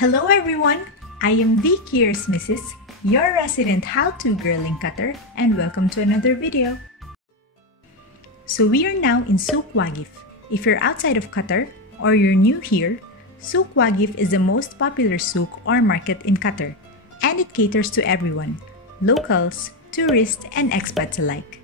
Hello everyone! I am the curious Mrs., your resident how-to girl in Qatar, and welcome to another video. So we are now in Souq Waqif. If you're outside of Qatar or you're new here, Souq Waqif is the most popular souk or market in Qatar, and it caters to everyone, locals, tourists, and expats alike.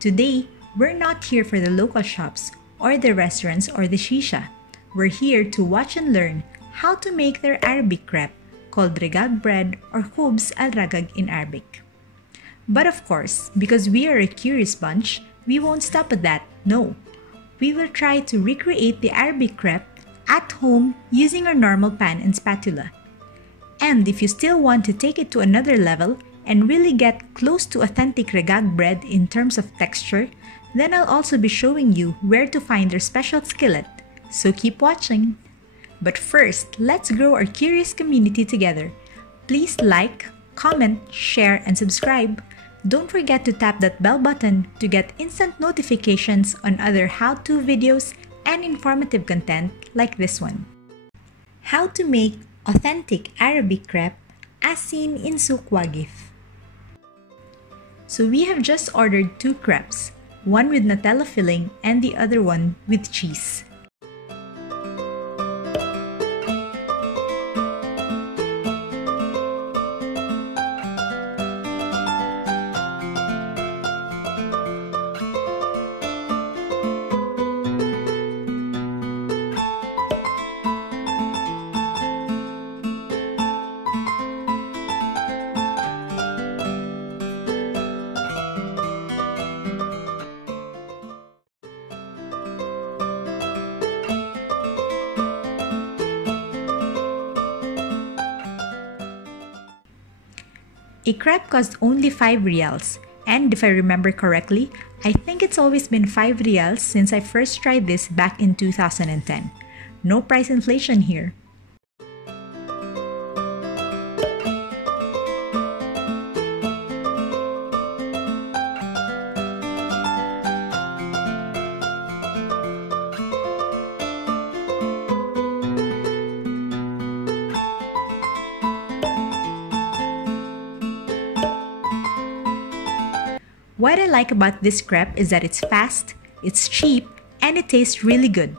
Today, we're not here for the local shops or the restaurants or the shisha. We're here to watch and learn how to make their Arabic crepe called Regag Bread or Khubz Al Ragag in Arabic. But of course, because we are a curious bunch, we won't stop at that, no. We will try to recreate the Arabic crepe at home using our normal pan and spatula. And if you still want to take it to another level and really get close to authentic Regag bread in terms of texture, then I'll also be showing you where to find their special skillet. So keep watching! But first, let's grow our curious community together. Please like, comment, share, and subscribe. Don't forget to tap that bell button to get instant notifications on other how-to videos and informative content like this one. How to make authentic Arabic crepe as seen in Souq Waqif. So we have just ordered 2 crepes, one with Nutella filling and the other one with cheese. A crepe cost only 5 rials, and if I remember correctly, I think it's always been 5 rials since I first tried this back in 2010. No price inflation here. What I like about this crepe is that it's fast, it's cheap, and it tastes really good.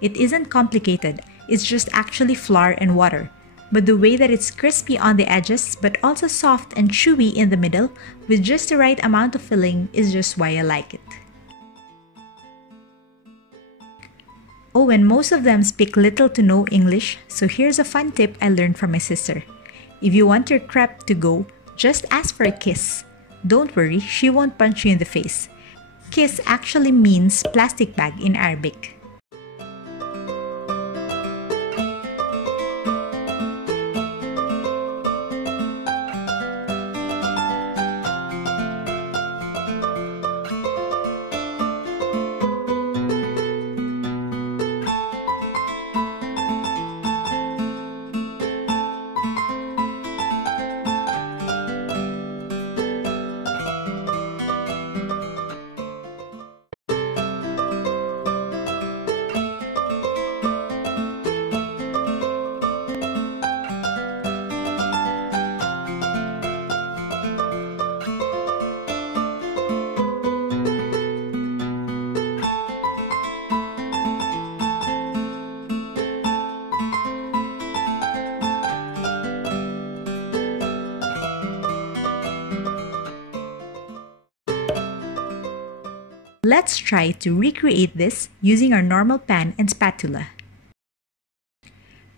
It isn't complicated, it's just actually flour and water. But the way that it's crispy on the edges but also soft and chewy in the middle with just the right amount of filling is just why I like it. Oh, and most of them speak little to no English, so here's a fun tip I learned from my sister. If you want your crepe to go, just ask for a kiss. Don't worry, she won't punch you in the face. Kiss actually means plastic bag in Arabic. Let's try to recreate this using our normal pan and spatula.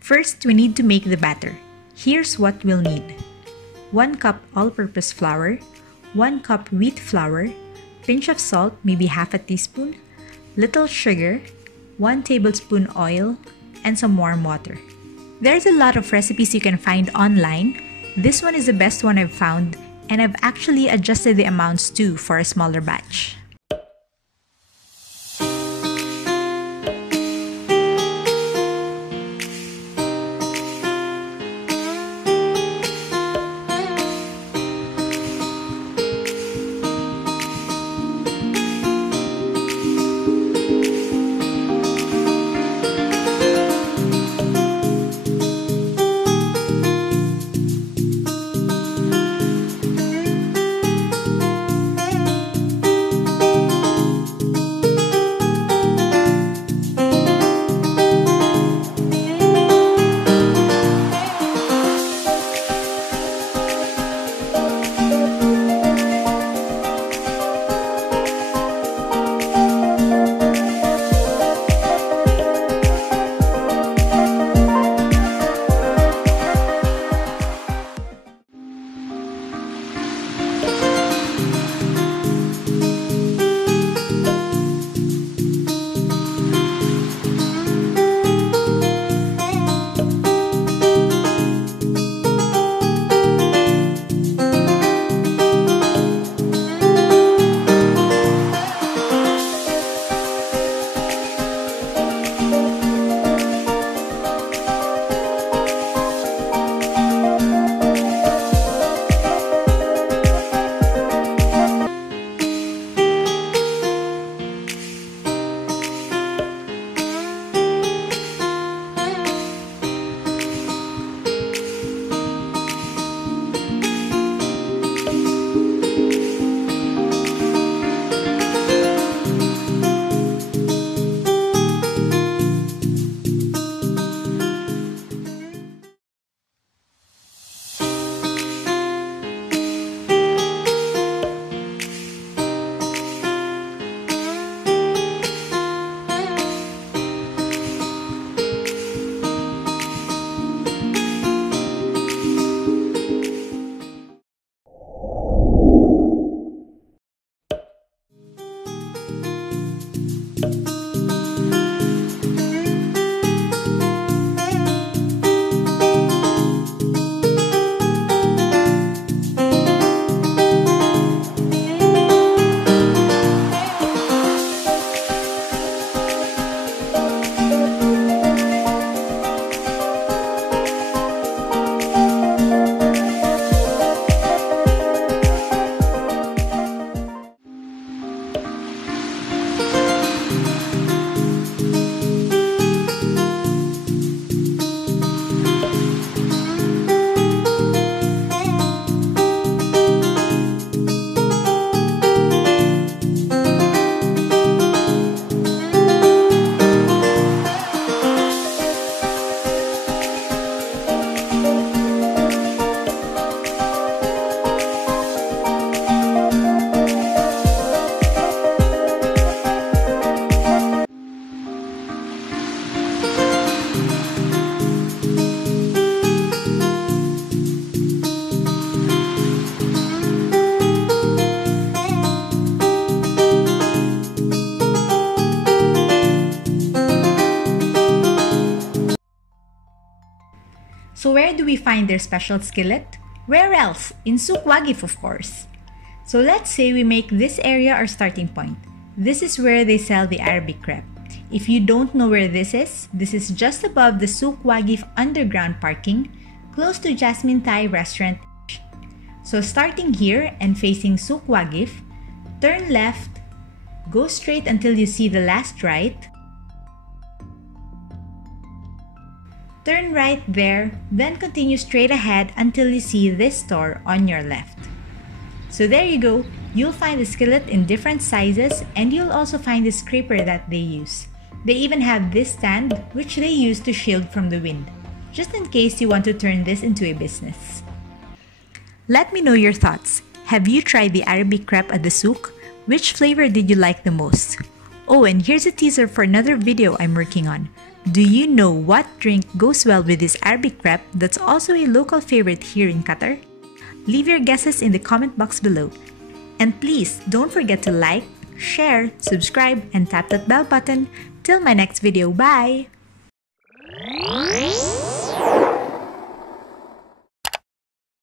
First, we need to make the batter. Here's what we'll need. 1 cup all-purpose flour, 1 cup wheat flour, pinch of salt, maybe half a teaspoon, little sugar, 1 tablespoon oil, and some warm water. There's a lot of recipes you can find online. This one is the best one I've found, and I've actually adjusted the amounts too for a smaller batch. So where do we find their special skillet? Where else? In Souq Waqif, of course. So let's say we make this area our starting point. This is where they sell the Arabic crepe. If you don't know where this is just above the Souq Waqif underground parking, close to Jasmine Thai restaurant. So starting here and facing Souq Waqif, turn left, go straight until you see the last right, turn right there, then continue straight ahead until you see this store on your left. So there you go, you'll find the skillet in different sizes and you'll also find the scraper that they use. They even have this stand which they use to shield from the wind, just in case you want to turn this into a business. Let me know your thoughts. Have you tried the Arabic crepe at the souk? Which flavor did you like the most? Oh, and here's a teaser for another video I'm working on. Do you know what drink goes well with this Arabic crepe that's also a local favorite here in Qatar? Leave your guesses in the comment box below. And please don't forget to like, share, subscribe, and tap that bell button. Till my next video, bye!